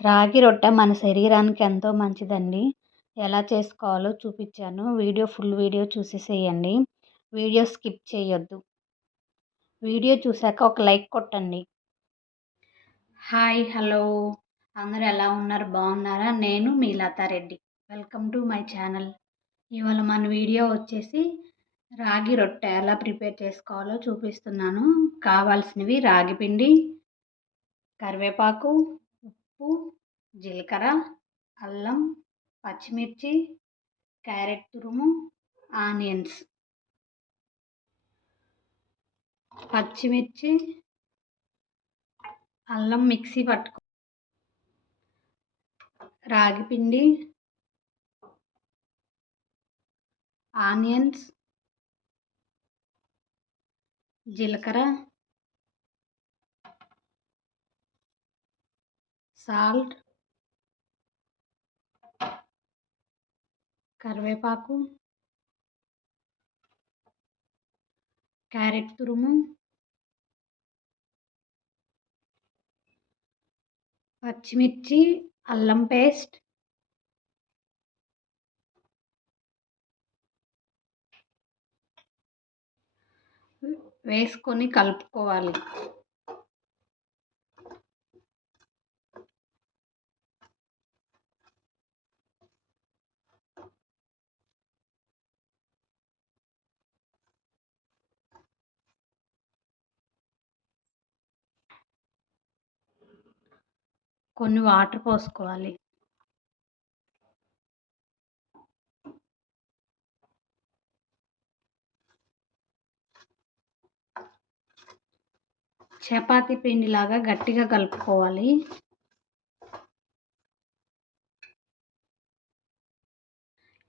రాగి రొట్టె మన శరీరానికి ఎంతో మంచిదండి. ఎలా చేసుకోవాలో చూపించాను. ఫుల్ వీడియో చూసేసేయండి. వీడియో స్కిప్ చేయొద్దు. వీడియో చూశాక ఒక లైక్ కొట్టండి. హాయ్, హలో, అందరూ ఎలా ఉన్నారు? బాగున్నారా? నేను మీ Latha Reddy. Welcome to my channel. ఇవాళ మన వీడియో వచ్చేసి రాగి రొట్టె ఎలా ప్రిపేర్ చేసుకోవాలో చూపిస్తున్నాను. కావాల్సినవి రాగి పిండి, కరివేపాకు, ఉప్పు, జీలకర్ర, అల్లం, పచ్చిమిర్చి, క్యారెట్ తురుము, ఆనియన్స్. పచ్చిమిర్చి, అల్లం మిక్సీ పట్టుకో, రాగిపిండి, ఆనియన్స్, జీలకర్ర, సాల్ట్, కరివేపాకు, క్యారెట్ తురుము, పచ్చిమిర్చి, అల్లం పేస్ట్, వేసుకొని కలుపుకోవాలి. కొన్ని వాటర్ పోసుకోవాలి. చపాతీ పిండిలాగా గట్టిగా కలుపుకోవాలి.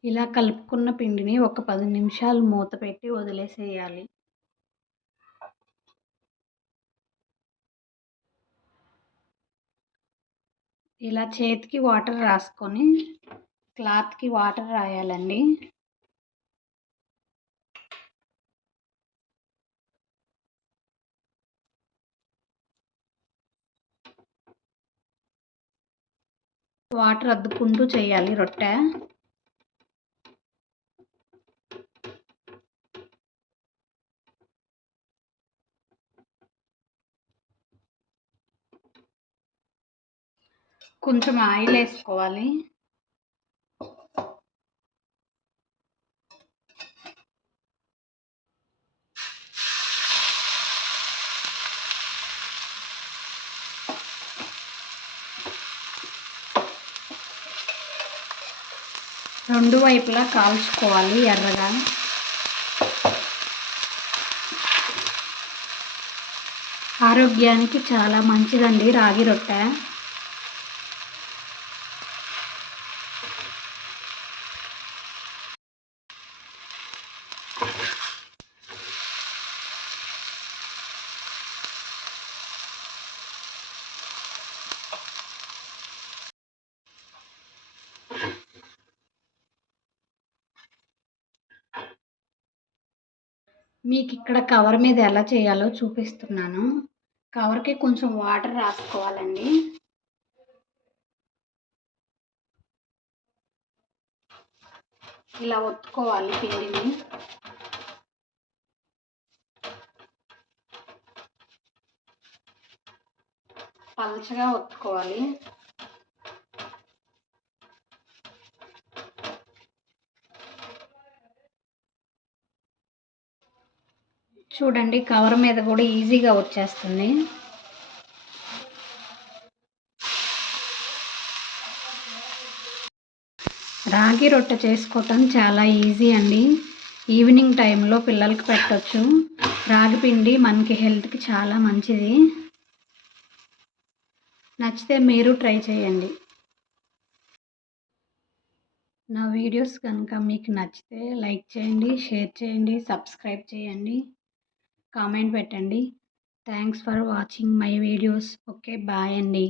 ఇలా కలుపుకున్న పిండిని ఒక 10 నిమిషాలు మూత పెట్టి వదిలేసేయాలి. ఇలా చేతికి వాటర్ రాసుకొని క్లాత్కి వాటర్ రాయాలండి. వాటర్ అద్దుకుంటూ చేయాలి రొట్టె. కొంచెం ఆయిల్ వేసుకోవాలి. రెండు వైపులా కాల్చుకోవాలి ఎర్రగా. ఆరోగ్యానికి చాలా మంచిదండి రాగి రొట్టె. మీకు ఇక్కడ కవర్ మీద ఎలా చేయాలో చూపిస్తున్నాను. కవర్కి కొంచెం వాటర్ రాసుకోవాలండి. ఇలా ఒత్తుకోవాలి పిండిని. పలచగా ఒత్తుకోవాలి. చూడండి, కవర్ మీద కూడా ఈజీగా వచ్చేస్తుంది. రాగి రొట్టె చేసుకోవటం చాలా ఈజీ అండి. ఈవినింగ్ టైంలో పిల్లలకి పెట్టచ్చు. రాగి పిండి మనకి హెల్త్కి చాలా మంచిది. నచ్చితే మీరు ట్రై చేయండి. నా వీడియోస్ కనుక మీకు నచ్చితే లైక్ చేయండి, షేర్ చేయండి, సబ్స్క్రైబ్ చేయండి, కామెంట్ పెట్టండి. Thanks for watching my videos. Okay, bye అండి.